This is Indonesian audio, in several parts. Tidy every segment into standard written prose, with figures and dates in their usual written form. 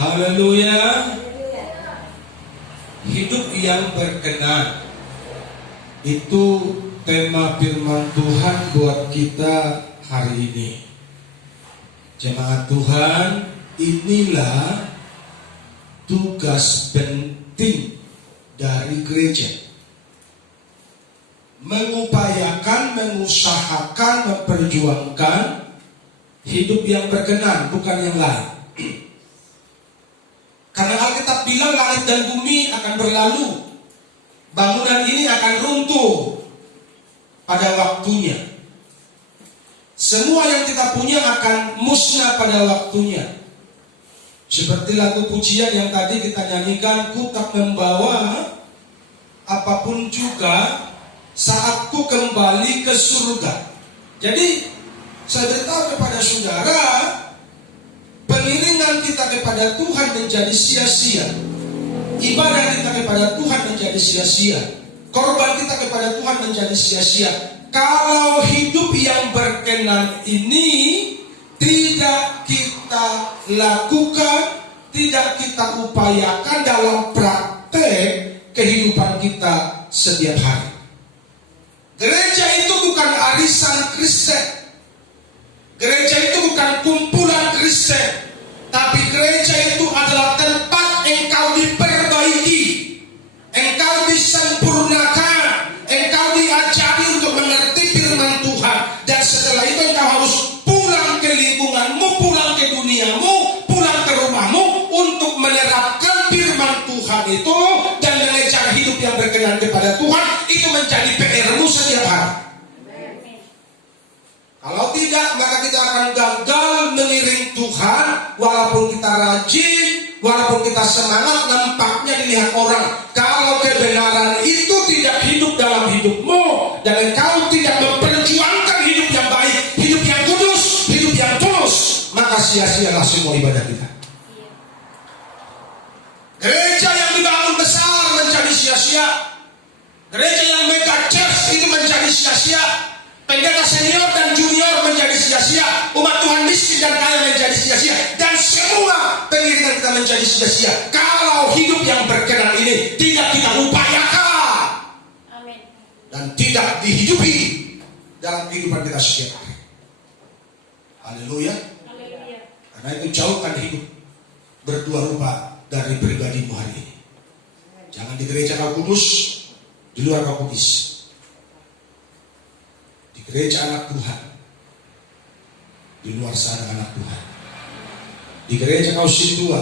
Haleluya. Hidup yang berkenan. Itu tema firman Tuhan buat kita hari ini. Jemaat Tuhan, inilah tugas penting dari gereja. Mengupayakan, mengusahakan, memperjuangkan hidup yang berkenan, bukan yang lain. Karena Alkitab bilang langit dan bumi akan berlalu, bangunan ini akan runtuh pada waktunya. Semua yang kita punya akan musnah pada waktunya. Seperti lagu pujian yang tadi kita nyanyikan, ku tak membawa apapun juga saat ku kembali ke surga. Jadi saya beritahu kepada saudara, pengiringan kita kepada Tuhan menjadi sia-sia. Ibadah kita kepada Tuhan menjadi sia-sia. Korban kita kepada Tuhan menjadi sia-sia. Kalau hidup yang berkenan ini tidak kita lakukan, tidak kita upayakan dalam praktek kehidupan kita setiap hari. Gereja itu bukan arisan Kristen. Gereja itu bukan kumpulan Kristen. Tapi gereja itu adalah tempat engkau diperbaiki, engkau disempurnakan, engkau diajari untuk mengerti firman Tuhan. Dan setelah itu engkau harus pulang ke lingkunganmu, pulang ke duniamu, pulang ke rumahmu untuk menerapkan firman Tuhan itu dan mengejar hidup yang berkenan kepada Tuhan. Itu menjadi PR-mu setiap hari. Kalau tidak, maka kita akan gagal mengiring Tuhan. Walaupun kita rajin, walaupun kita semangat, nampaknya dilihat orang. Kalau kebenaran itu tidak hidup dalam hidupmu, dan engkau tidak memperjuangkan hidup yang baik, hidup yang kudus, hidup yang tulus, maka sia-sialah semua ibadah kita. Gereja yang dibangun besar menjadi sia-sia. Gereja yang mega church itu menjadi sia-sia. Pendeta senior dan junior menjadi sia-sia. Umat Tuhan miskin dan kaya menjadi sia-sia. Dan semua pengiringan kita menjadi sia-sia kalau hidup yang berkenan ini tidak kita upayakan. Amin. Dan tidak dihidupi dalam kehidupan kita setiap hari. Haleluya. Karena itu jauhkan hidup berdua rupa dari pribadimu hari ini. Jangan di gereja kau kudus, di luar kau kudus. Di gereja anak Tuhan, di luar sana anak Tuhan. Di gereja kau sintua,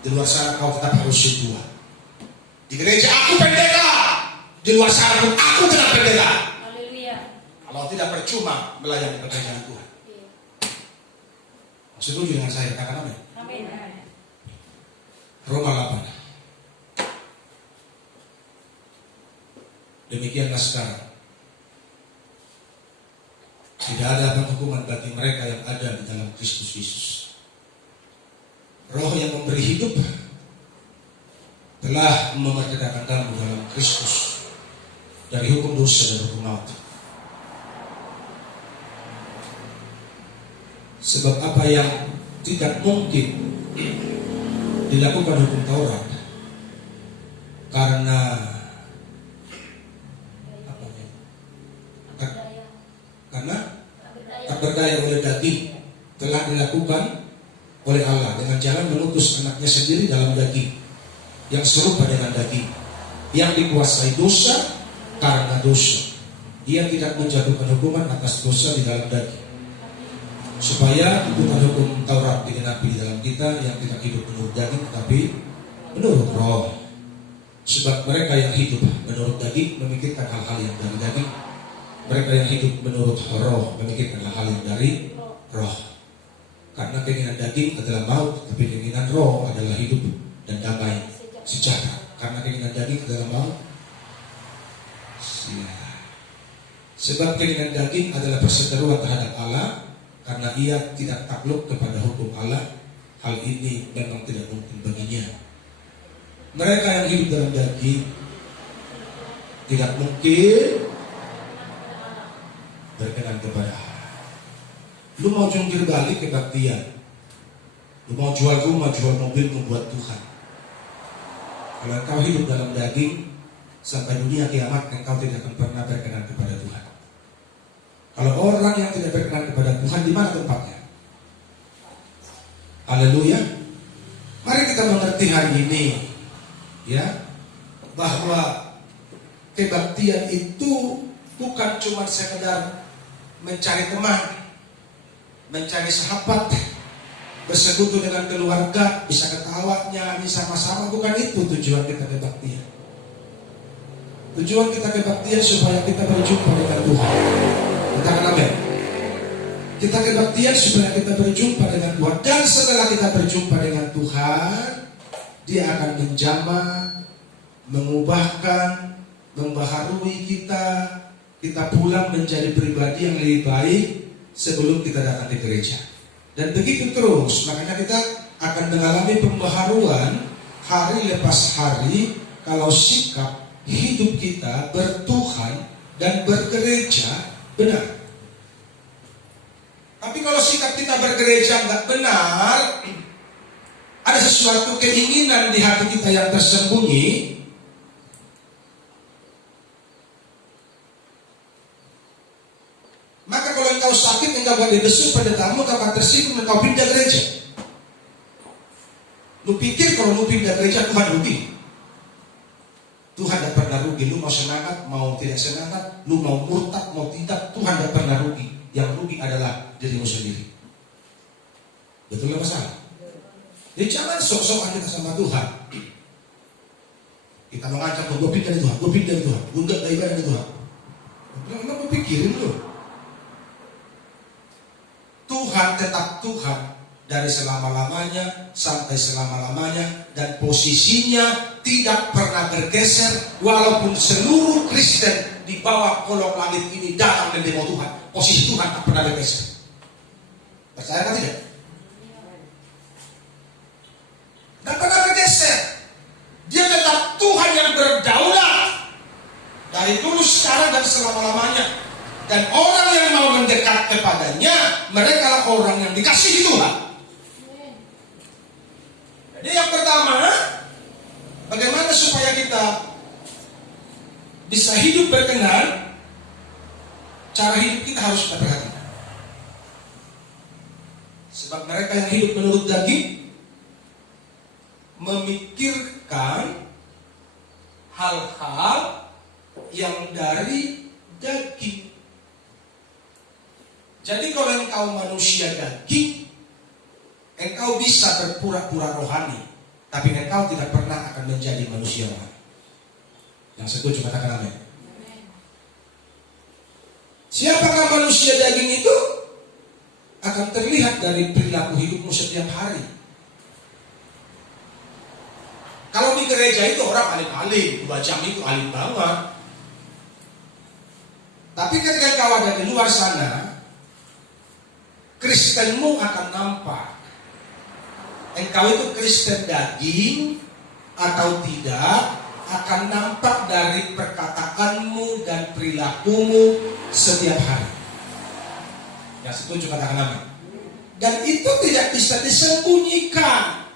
di luar sana kau tetap harus sintua. Di gereja aku pendeta, di luar sana pun aku tetap pendeta. Haleluya. Kalau tidak percuma melayani pekerjaan Tuhan. Setuju dengan saya, katakan amin. Amin. Roma 8. Demikianlah sekarang. Tidak ada penghukuman bagi mereka yang ada di dalam Kristus Yesus. Roh yang memberi hidup telah memerdekakan kamu dalam Kristus dari hukum dosa dan hukum maut. Sebab apa yang tidak mungkin dilakukan hukum Taurat karena tak berdaya oleh daging telah dilakukan oleh Allah dengan jalan mengutus anaknya sendiri dalam daging yang serupa dengan daging yang dikuasai dosa karena dosa. Ia tidak menjatuhkan hukuman atas dosa di dalam daging supaya tuntutan hukum Taurat digenapi di dalam kita yang tidak hidup menurut daging tetapi menurut roh. Sebab mereka yang hidup menurut daging memikirkan hal-hal yang dari daging, mereka yang hidup menurut roh memikirkan hal yang dari roh. Karena keinginan daging adalah maut, tapi keinginan roh adalah hidup dan damai sejahtera. Karena keinginan daging adalah maut, sebab keinginan daging adalah perseteruan terhadap Allah, karena ia tidak takluk kepada hukum Allah. Hal ini memang tidak mungkin baginya. Mereka yang hidup dalam daging tidak mungkin berkenan kepada Allah. Lu mau jungkir balik kebaktian, Lu mau jual rumah, jual mobil membuat Tuhan. Kalau engkau hidup dalam daging, sampai dunia kiamat engkau tidak akan pernah berkenan kepada Tuhan. Kalau orang yang tidak berkenan kepada Tuhan, di mana tempatnya? Haleluya. Mari kita mengerti hari ini, ya, bahwa kebaktian itu bukan cuma sekedar mencari teman, mencari sahabat, bersekutu dengan keluarga, bisa ketawa, nyanyi sama-sama. Bukan itu tujuan kita kebaktian. Tujuan kita kebaktian supaya kita berjumpa dengan Tuhan. Katakan amin. Kita kebaktian supaya kita berjumpa dengan Tuhan. Dan setelah kita berjumpa dengan Tuhan, Dia akan menjamah, mengubahkan, membaharui kita. Kita pulang menjadi pribadi yang lebih baik sebelum kita datang di gereja. Dan begitu terus, makanya kita akan mengalami pembaharuan hari lepas hari kalau sikap hidup kita bertuhan dan bergereja benar. Tapi kalau sikap kita bergereja nggak benar, ada sesuatu keinginan di hati kita yang tersembunyi, maka kalau engkau sakit, engkau gak dibesuk pendetamu, engkau akan tersinggung, engkau pindah gereja. Lu pikir kalau lu pindah gereja Tuhan rugi? Tuhan tidak pernah rugi. Lu mau semangat, mau tidak semangat, lu mau murtad, mau tidak, Tuhan tidak pernah rugi. Yang rugi adalah dirimu sendiri. Betul apa salah? Jadi jangan sok-sokan kita sama Tuhan. Kita mengancam, gue pindah dari Tuhan, gue pindah dari Tuhan, gue enggak ibadah dari Tuhan. Emang gue pikirin lu. Tuhan tetap Tuhan dari selama-lamanya sampai selama-lamanya, dan posisinya tidak pernah bergeser walaupun seluruh Kristen di bawah kolong langit ini datang dan demo Tuhan. Posisi Tuhan tak pernah bergeser. Percaya atau tidak? Tak pernah bergeser. Dia tetap Tuhan yang berdaulat dari dulu, sekarang, dan selama-lamanya. Dan orang yang mau mendekat kepadanya, mereka lah orang yang dikasihi Tuhan. Jadi yang pertama, bagaimana supaya kita bisa hidup berkenan? Cara hidup kita harus kita perhatikan. Sebab mereka yang hidup menurut daging memikirkan hal-hal yang dari daging. Jadi kalau engkau manusia daging, engkau bisa berpura-pura rohani, tapi engkau tidak pernah akan menjadi manusia rohani. Yang setuju katakan amin. Siapakah manusia daging itu? Akan terlihat dari perilaku hidupmu setiap hari. Kalau di gereja itu orang alim-alim, 2 jam itu alim banget. Tapi ketika kau ada di luar sana, Kristenmu akan nampak. Engkau itu Kristen daging atau tidak, akan nampak dari perkataanmu dan perilakumu setiap hari. Yang setuju katakan amin. Dan itu tidak bisa disembunyikan.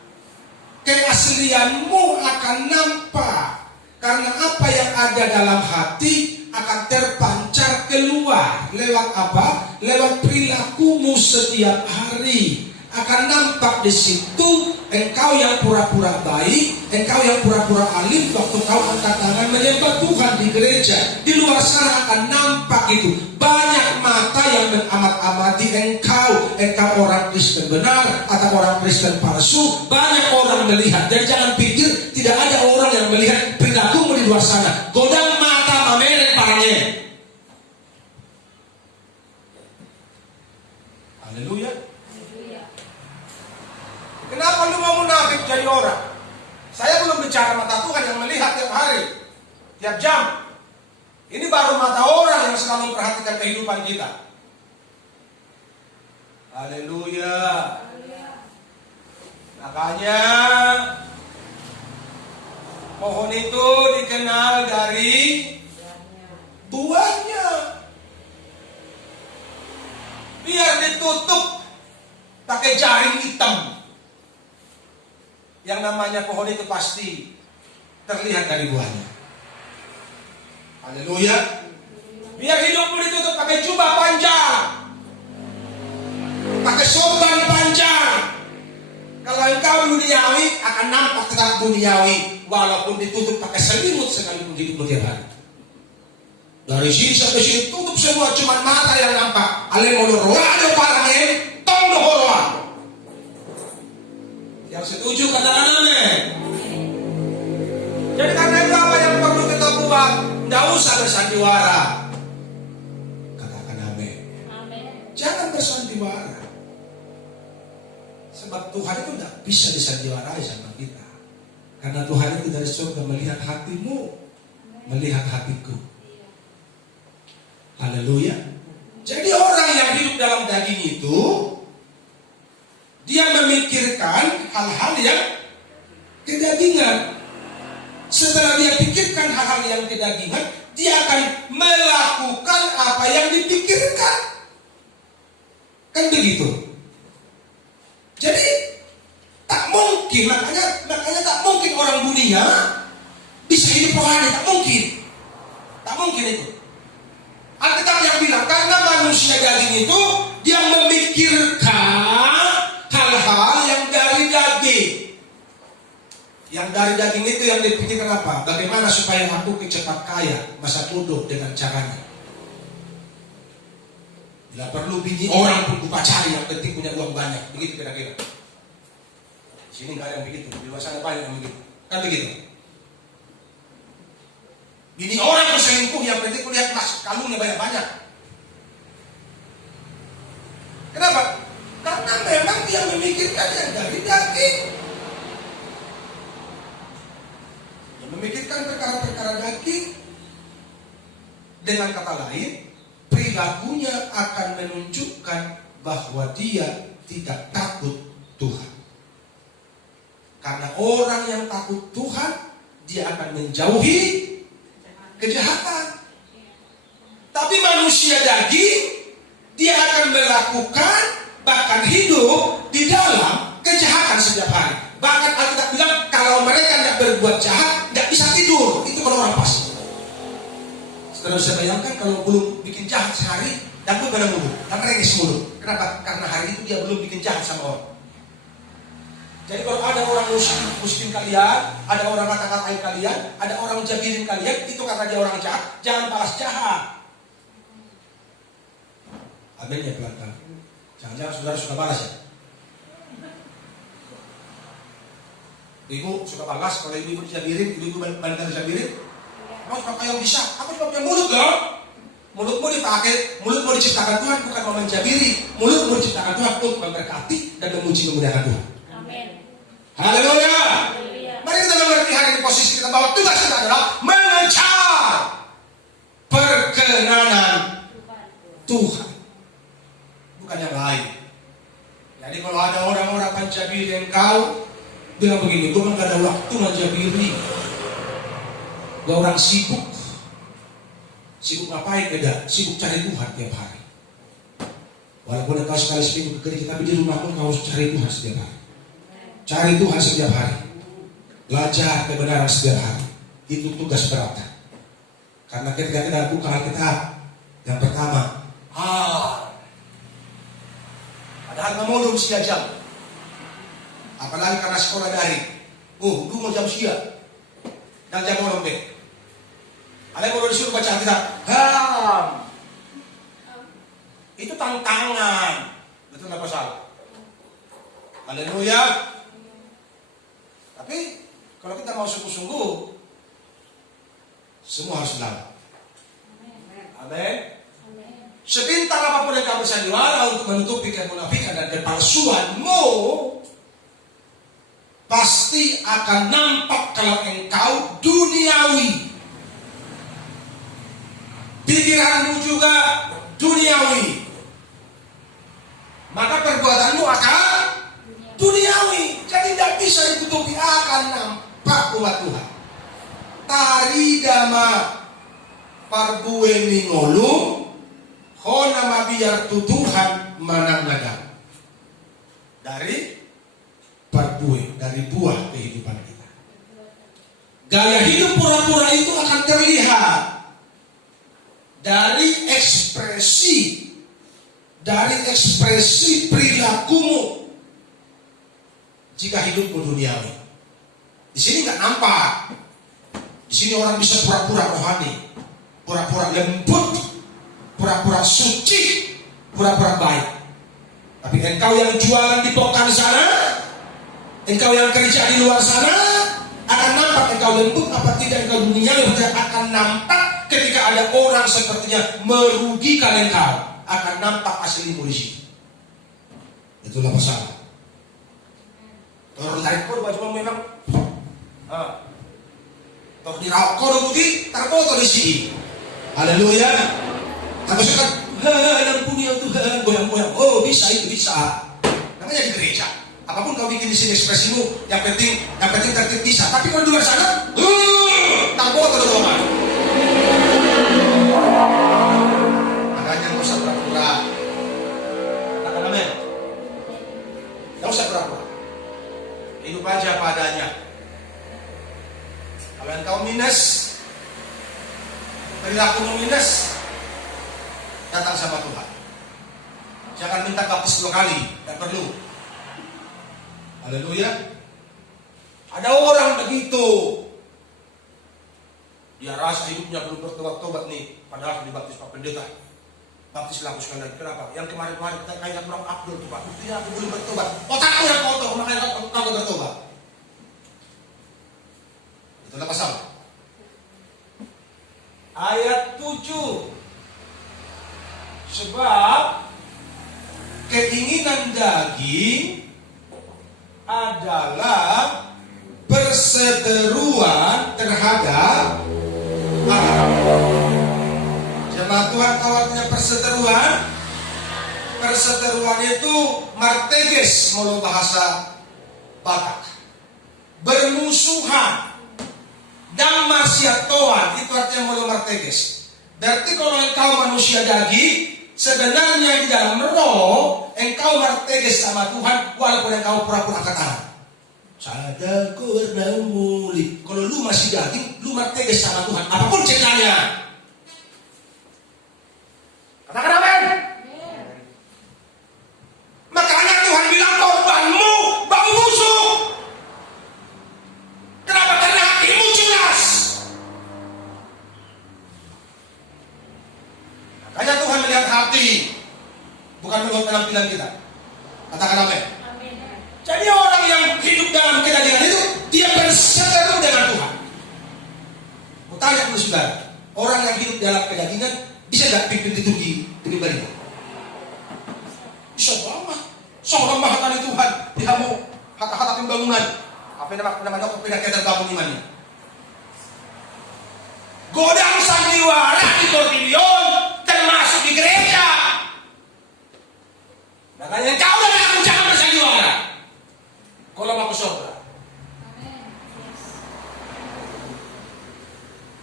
Keaslianmu akan nampak. Karena apa yang ada dalam hati akan terpancar keluar. Lewat apa? Lewat perilakumu setiap hari. Akan nampak di situ engkau yang pura-pura baik, engkau yang pura-pura alim waktu kau angkat tangan menyembah Tuhan di gereja. Di luar sana akan nampak itu. Banyak mata yang mengamat-amati engkau orang Kristen benar atau orang Kristen palsu. Banyak orang melihat. Dan jangan pikir tidak ada orang yang melihat perilakumu di luar sana. Godang mata mameren parangnya. Haleluya. Kenapa lu mau munafik jadi orang? Saya belum bicara mata Tuhan yang melihat tiap hari, tiap jam. Ini baru mata orang yang selalu memperhatikan kehidupan kita. Haleluya. Makanya pohon itu dikenal dari buahnya. Biar ditutup pakai jaring hitam, Yang namanya pohon itu pasti terlihat dari buahnya. Haleluya. Biar hidupmu ditutup pakai jubah panjang, pakai sorban panjang. Kalau engkau duniawi akan nampak tetap duniawi, walaupun ditutup pakai selimut sekalipun hidupmu tiap hari. Dari sini sampai sini tutup semua, cuma mata yang nampak. Alemoloroado parangin, tong dohoroan. Yang setuju katakan amin. Jadi karena itu apa yang perlu kita buat? Tidak usah bersandiwara. Katakan amin. Jangan bersandiwara. Sebab Tuhan itu tidak bisa disandiwarai sama kita. Karena Tuhan itu dari surga melihat hatimu, melihat hatiku. Haleluya. Jadi orang yang hidup dalam daging itu, dia memikirkan hal-hal yang kedagingan. Setelah dia pikirkan hal-hal yang kedagingan, dia akan melakukan apa yang dipikirkan. Kan begitu. Jadi tak mungkin, makanya tak mungkin orang dunia bisa hidup rohani, tak mungkin. Tak mungkin itu. Alkitab yang bilang karena manusia daging itu dia memikirkan hal-hal yang dari daging. Yang dari daging itu yang dipikirkan apa? Bagaimana supaya aku cepat kaya, masa bodoh dengan caranya. Bila perlu bini orang pun lupa cari, yang penting punya uang banyak. Begitu kira-kira. Di sini nggak ada yang begitu, di luar sana banyak yang begitu. Kan begitu. Bini orang berselingkuh, yang penting lihat mas kalungnya banyak-banyak. Kenapa? Karena memang dia memikirkan yang dari daging. Dia memikirkan perkara-perkara daging. Dengan kata lain, perilakunya akan menunjukkan bahwa dia tidak takut Tuhan. Karena orang yang takut Tuhan, dia akan menjauhi kejahatan. Tapi manusia daging, dia akan melakukan, bahkan hidup di dalam kejahatan setiap hari. Bahkan Alkitab bilang, kalau mereka tidak berbuat jahat, tidak bisa tidur. Itu kalau orang pasti. Setelah bisa bayangkan kalau belum bikin jahat sehari, dan pada mulut, dan rengis mulut. Kenapa? Karena hari itu dia belum bikin jahat sama orang. Jadi kalau ada orang muslim kalian, ada orang kata-katain kalian, ada orang jabirin kalian, itu karena dia orang jahat, jangan balas jahat. Amin ya pelan-pelan. Jangan-jangan saudara suka balas ya. Ibu suka balas, kalau ibu jabirin, ibu bandar jabirin. Kamu cuma yang bisa, aku cuma punya mulut loh. Mulutmu dipakai, mulutmu diciptakan Tuhan bukan mau menjabiri. Mulutmu diciptakan Tuhan untuk memberkati dan memuji memuliakan Tuhan. Amin. Haleluya. Mari kita mengerti hari ini posisi kita bahwa tugas kita adalah mengejar perkenanan Tuhan, bukan yang lain. Jadi kalau ada orang-orang menjabiri engkau, bilang begini, gue gak ada waktu menjabiri. Gue orang sibuk. Sibuk ngapain? Beda. Sibuk cari Tuhan tiap hari. Walaupun engkau sekali seminggu ke gereja, tapi di rumah pun kau harus cari Tuhan setiap hari. Cari Tuhan setiap hari. Belajar kebenaran setiap hari. Itu tugas berat. Karena ketika kita buka Alkitab, yang pertama, padahal kamu belum jam. Apalagi karena sekolah daring. Lu mau jam siang dan jam malam deh. Ada yang mau disuruh baca Alkitab, itu tantangan, betul apa salah? Haleluya. Tapi kalau kita mau sungguh-sungguh, semua harus lawan. Amin. Sepintar apapun yang kamu bersandiwara untuk menutupi kemunafikan dan kepalsuanmu, pasti akan nampak kalau engkau duniawi. Pikiranmu juga duniawi. Maka perbuatanmu akan duniawi. Jadi tidak bisa ditutupi, akan nampak umat Tuhan. Taridama parbue mingolum hona mabiar tutuhan manang naga. Dari parbue, dari dari buah kehidupan kita. Gaya hidup pura-pura itu akan terlihat dari ekspresi perilakumu jika hidupmu duniawi. Di sini nggak nampak. Di sini orang bisa pura-pura rohani, pura-pura lembut, pura-pura suci, pura-pura baik. Tapi engkau yang jualan di pokan sana, engkau yang kerja di luar sana, akan nampak engkau lembut apa tidak, engkau duniawi akan nampak ketika ada orang sepertinya merugikan engkau, akan nampak aslimu di sini. Itulah masalah. Orang tarik kau cuma memang, toh dirawat kau putih, terfoto di sini. Haleluya. Aku suka, ampuni ya Tuhan, goyang-goyang. Oh bisa, itu bisa. Namanya di gereja. Apapun kau bikin di sini ekspresimu, yang penting tertib bisa. Tapi kalau di luar sana, terfoto di rumah. Makanya nggak usah pura-pura. Katakan amin. Nggak usah pura-pura. Hidup aja apa adanya. Kalau engkau minus, perilakumu minus, datang sama Tuhan. Jangan minta baptis 2 kali, tidak perlu. Haleluya. Ada orang begitu, dia rasa hidupnya belum bertobat-tobat nih, padahal dibaptis Pak Pendeta. Baptis laku sekali lagi. Kenapa? Yang kemarin-kemarin kita kayak orang Abdul tuh Pak, buktinya aku belum bertobat. Otakku yang kotor, makanya aku bertobat. Itulah pasal. Ayat 7. Sebab keinginan daging adalah perseteruan terhadap Allah. Jemaat Tuhan, tahu artinya perseteruan? Perseteruan itu marteges, kalau bahasa Batak. Bermusuhan. Damasiatoan, itu artinya mulu marteges. Berarti kalau engkau manusia daging, sebenarnya di dalam roh engkau marteges sama Tuhan, walaupun engkau pura-pura angkat tangan. Sadarku bernamuli. Kalau lu masih daging, lu marteges sama Tuhan, apapun ceritanya. Katakan amin. Makanya Tuhan bilang korbanmu bau busuk. Kenapa? Karena hatimu jelas. Makanya Tuhan melihat hati, bukan melihat penampilan kita. Katakan amin. Jadi orang yang hidup dalam kedagingan itu, dia berseteru dengan Tuhan. Mau tanya dulu saudara, orang yang hidup dalam kedagingan bisa gak pimpin liturgi pribadi? Bisa banget. Seorang mahatani Tuhan, dia mau hata-hata pembangunan. Apa namanya? Pindah terbangun imannya. Godang sandiwara di Tortilion, termasuk di gereja. Makanya kau dan aku jangan bersandiwara. Kalau mau ke surga.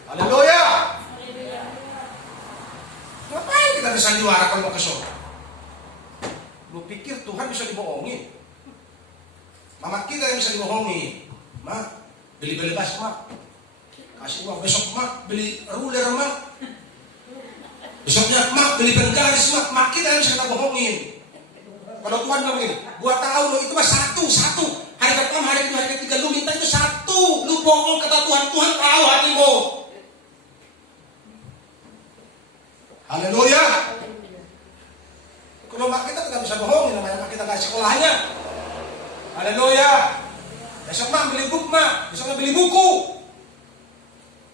Haleluya. Ngapain kita bersandiwara kalau mau ke surga? Lu pikir Tuhan bisa dibohongin? Mama kita yang bisa dibohongi. Mak, beli bas mak. Kasih uang besok mak, beli ruler mak. Besoknya mak, beli penggaris mak. Mak kita yang bisa kita bohongin. Kalau Tuhan bilang begini, gua tahu lo itu mah satu. Hari pertama, hari kedua, hari ketiga lu minta itu satu. Lu bohong kata Tuhan, Tuhan tahu hatimu. Haleluya. Kalau mak kita tidak bisa bohongin, namanya mak kita nggak sekolahnya. Haleluya. Besok mak beli buku mak, besoknya beli buku.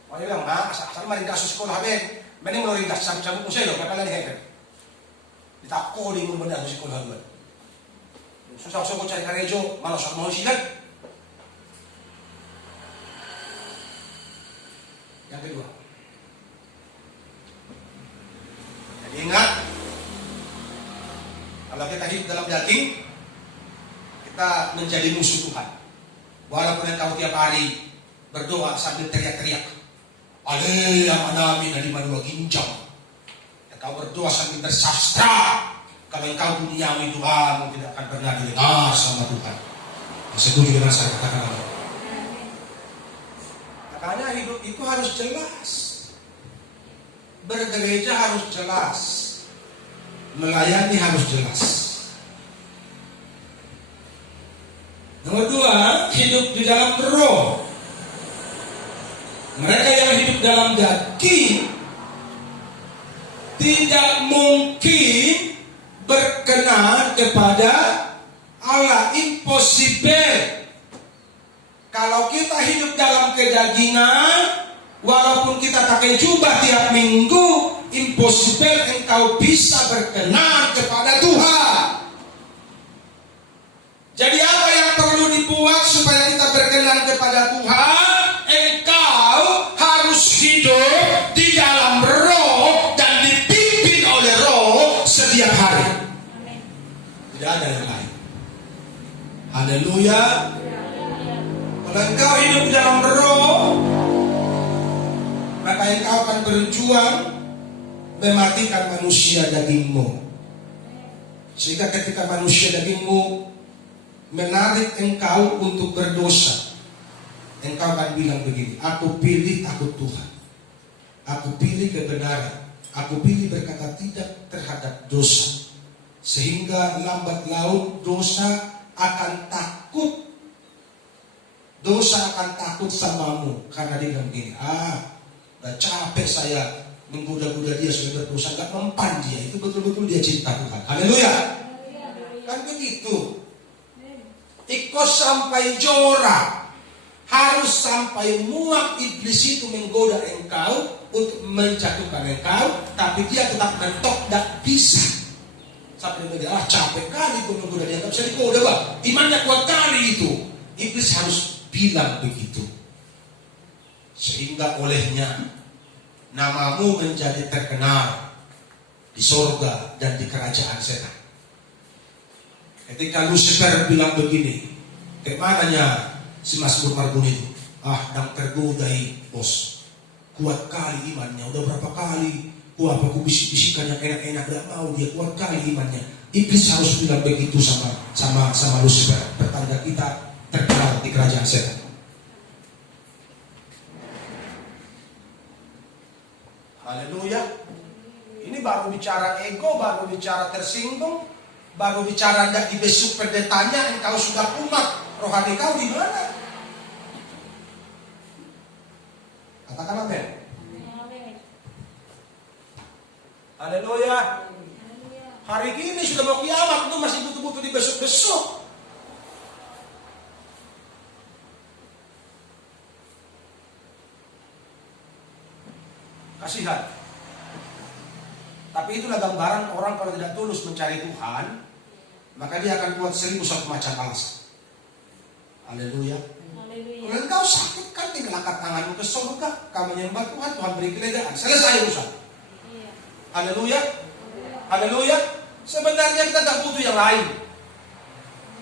Oh dia bilang mak, asal mah rindas sekolah ben, mending mau rindas sabuk buku saya loh, kapan lagi hebat. Ditakut di mun benda sekolah dulu. Susah-susah mau cari karejo, malas mau silat. Yang kedua, jadi ingat, kalau kita hidup dalam daging, kita menjadi musuh Tuhan. Walaupun engkau tiap hari berdoa sambil teriak-teriak, Ale yang manami dari madua ginjang. Engkau berdoa sambil bersastra. Kalau engkau duniawi Tuhan tidak akan pernah didengar sama Tuhan. Setuju dengan saya katakan apa? Makanya hidup itu harus jelas. Bergereja harus jelas. Melayani harus jelas. Nomor 2, hidup di dalam roh. Mereka yang hidup dalam daging tidak mungkin berkenan kepada Allah. Impossible. Kalau kita hidup dalam kedagingan, walaupun kita pakai jubah tiap minggu, impossible engkau bisa berkenan kepada Tuhan. Jadi apa yang perlu dibuat supaya kita berkenan kepada Tuhan? Engkau harus hidup di dalam roh dan dipimpin oleh roh setiap hari. Tidak ada yang lain. Haleluya. Kalau engkau hidup di dalam roh, maka engkau akan berjuang mematikan manusia dagingmu. Sehingga ketika manusia dagingmu menarik engkau untuk berdosa, engkau akan bilang begini, aku pilih takut Tuhan, aku pilih kebenaran, aku pilih berkata tidak terhadap dosa. Sehingga lambat laun dosa akan takut. Dosa akan takut samamu. Karena dia bilang begini, udah capek saya menggoda-goda dia sudah berdosa, gak mempan dia. Itu betul-betul dia cinta Tuhan. Haleluya. Kan begitu. Ikut sampai jorak, harus sampai muak iblis itu menggoda engkau untuk menjatuhkan engkau, tapi dia tetap mentok, tak bisa. Sampai dia bilang, capek kali gue menggoda dia, tak bisa digoda, Pak. Imannya kuat kali itu. Iblis harus bilang begitu, sehingga olehnya namamu menjadi terkenal di sorga dan di kerajaan setan. Ketika Lucifer bilang begini, kemananya si Mazmur Marbun itu? Dan tergodai bos, kuat kali imannya, udah berapa kali aku bisik-bisikan yang enak-enak, gak mau dia, kuat kali imannya. Iblis harus bilang begitu sama Lucifer, pertanda kita terkenal di kerajaan setan. Haleluya. Ini baru bicara ego, baru bicara tersinggung, baru bicara tidak dibesuk pendetanya, engkau sudah umat, rohani kau di mana? Katakan amin. Haleluya. Hari ini sudah mau kiamat, lu masih butuh-butuh dibesuk-besuk. Kasihan. Tapi itulah gambaran orang kalau tidak tulus mencari Tuhan, maka dia akan buat 1001 macam alasan. Haleluya. Kalau engkau sakit kan tinggal angkat tanganmu ke surga, kamu menyembah Tuhan, Tuhan beri kelegaan, selesai urusan. Haleluya. Haleluya. Sebenarnya kita tidak butuh yang lain.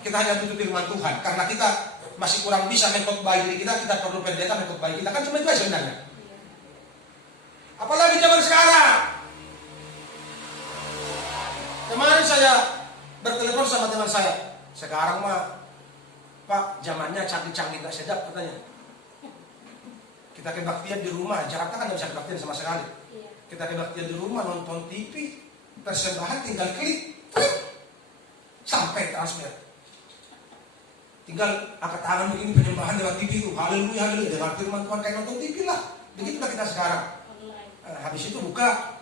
Kita hanya butuh firman Tuhan, karena kita masih kurang bisa mengkhotbah diri kita perlu pendeta mengkhotbah kita, kan cuma itu aja sebenarnya. Apalagi zaman sekarang. Kemarin saya bertelepon sama teman saya. Sekarang mah, Pak, zamannya canggih-canggih, gak sedap katanya. Kita kebaktian di rumah, Jakarta kan gak bisa kebaktian sama sekali. Kita kebaktian di rumah, nonton TV, persembahan tinggal klik, sampai transfer. Tinggal angkat tangan begini, penyembahan lewat TV itu. Haleluya, haleluya. Dengan firman Tuhan kayak nonton TV lah. Begitulah kita sekarang. Habis itu buka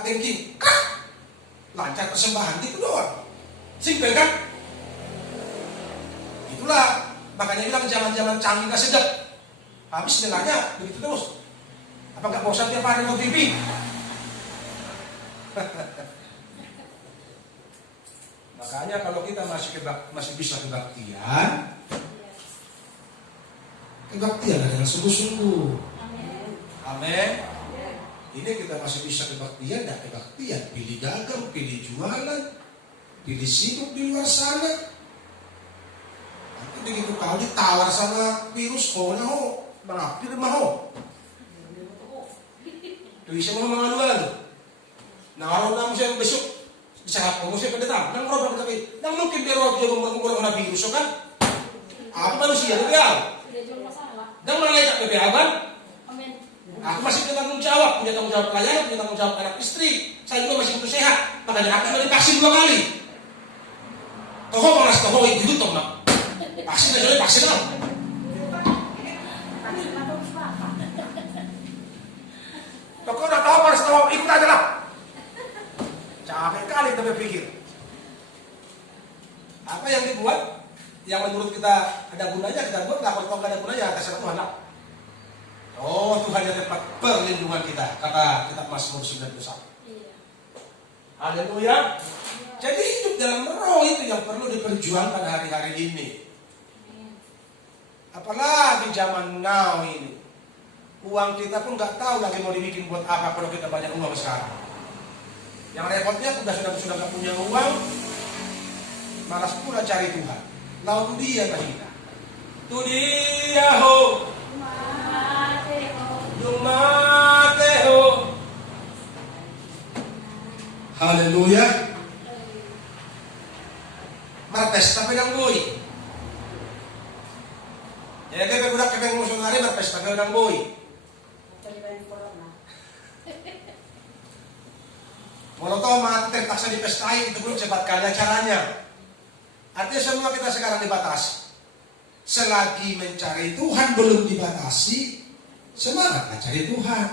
banking, lancar persembahan, gitu doang. Simpel kan? Itulah makanya bilang zaman-zaman canggih gak sedap. Habis nilainya begitu terus. Apa gak bosan tiap hari nonton TV? Makanya kalau kita masih bisa kebaktian dengan sungguh-sungguh. Amin. Ini kita masih bisa kebaktian, dan kebaktian, pilih dagang, pilih jualan, pilih sibuk di luar sana. Nanti begitu kau ditawar sama virus, mengapir mau. Tuh bisa mau mengaluan. Nah kalau namun saya besok bisa kamu saya pendeta, nang roba tapi nang mungkin dia roba dia ngomong virus kan? Aku manusia BPA. Dan malaikat BPA kan? Aku masih punya tanggung jawab pelayanan, punya tanggung jawab anak istri. Saya juga masih butuh sehat. Makanya aku sudah divaksin 2 kali. Toho malas toho itu toh mak. Vaksin aja vaksin lah. Kau udah tahu malas toho ikut aja lah. Capek kali kita berpikir. Apa yang dibuat yang menurut kita ada gunanya kita buat, kalau nggak ada gunanya terserah Tuhan lah. Oh, Tuhan yang dapat perlindungan kita, kata kitab Mazmur 91. Haleluya. Jadi hidup dalam roh itu yang perlu diperjuangkan hari-hari ini. Apalagi zaman now ini. Uang kita pun nggak tahu lagi mau dibikin buat apa kalau kita banyak uang sekarang. Yang repotnya sudah nggak punya uang, malas pula cari Tuhan. Lalu dia tadi kita. Tu dia ho. Dumateo. Haleluya. Berpesta pedang boy. Ya kita budak kepeng musuhari berpesta pedang boy. Molotov mati terpaksa dipestai itu belum cepat kali caranya. Artinya semua kita sekarang dibatasi. Selagi mencari Tuhan belum dibatasi, semangatlah cari Tuhan.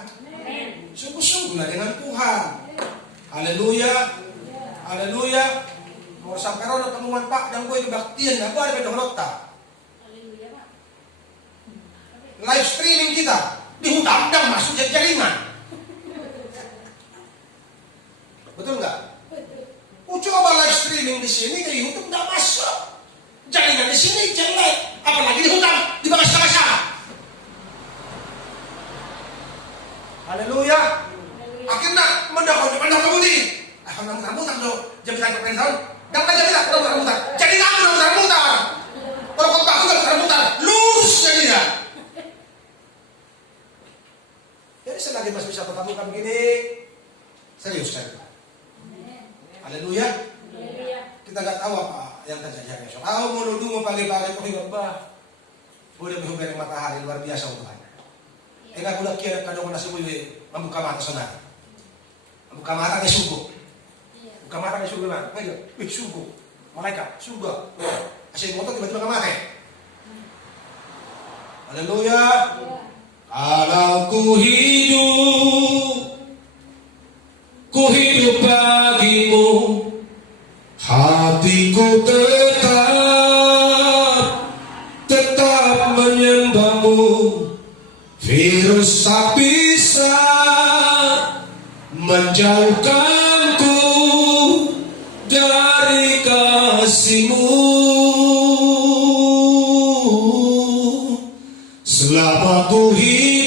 Sungguh-sungguhlah dengan Tuhan. Haleluya. Haleluya. Mau sampai roda temuan Pak dan gue kebaktian aku ada bedolot tak. Live streaming kita dihutam dan masuk jaringan. Betul nggak? Coba live streaming di sini ke YouTube nggak masuk. Jaringan di sini jelek, apalagi di hutan, di bawah. Haleluya. Akhirnya mendapat budi. Akan rambutan do, jaminan perpendahan. Dapat jaminan rambutan. Jadi kamu rambutan. Kalau kau tahu nggak rambutan, lurus jadinya. Jadi selagi masih bisa pertemukan begini, serius cari. Haleluya. Kita nggak tahu apa yang terjadi besok. Aku mau duduk pagi-pagi kok hidup bah. Udah berhubungan matahari luar biasa Tuhan. Enggak budak kira kadang nasi boleh membuka mata saudara. Membuka mata ke sungguh. Buka mata ke sungguh mana? Ayo, sungguh. Malaikat, sungguh. Asyik motor tiba-tiba ke mata. Haleluya. Kalau ku hidup bagimu, hatiku tetap menyembahmu. Virus tak bisa menjauhkanku dari kasih-Mu. Selama ku hidup